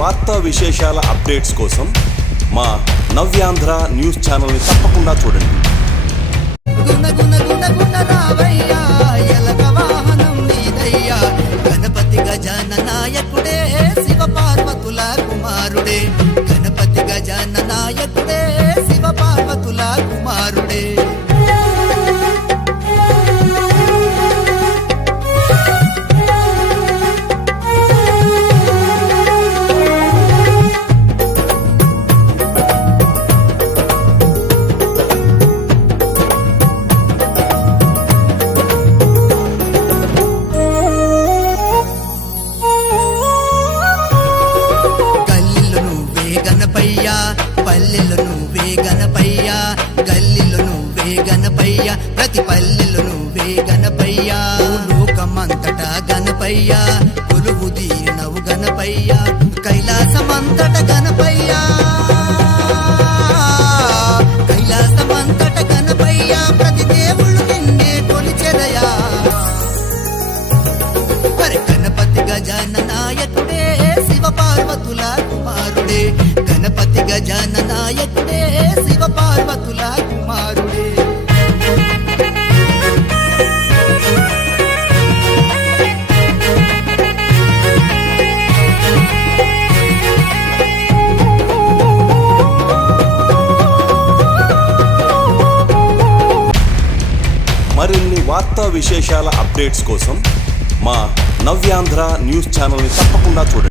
వార్తా విశేషాల అప్డేట్స్ కోసం మా నవ్యాంధ్ర న్యూస్ ఛానల్ని తప్పకుండా చూడండి. గణపతి గజాననాయకుడే శివ పార్వతుల కుమారుడే, గణపతి గజాననాయకుడే శివ పార్వతుల కుమారుడే. గణపయ్యా పల్లెలు నువ్వే గణపయ్యా, గల్లీలు నువ్వే గణపయ్యా, ప్రతి పల్లెలు నువ్వే గణపయ్యా. లోకమంతటా గణపయ్యా కొలువు తీరినవు గణపయ్యా, కైలాసమంతట గణపయ్యా, కైలాసమంతట గణపయ్యా, ప్రతి దేవుళ్ళు నిన్నే కొలిచెదయా. మరి గణపతి గజాననాయకుడే శివ పార్వతుల కుమారుడే, గణపతి గజాననాయకుడే శివ పార్వతుల కుమారుడే. మరిన్ని వార్తా విశేషాల అప్డేట్స్ కోసం మా నవ్యాంధ్ర న్యూస్ ఛానల్ని తప్పకుండా చూడండి.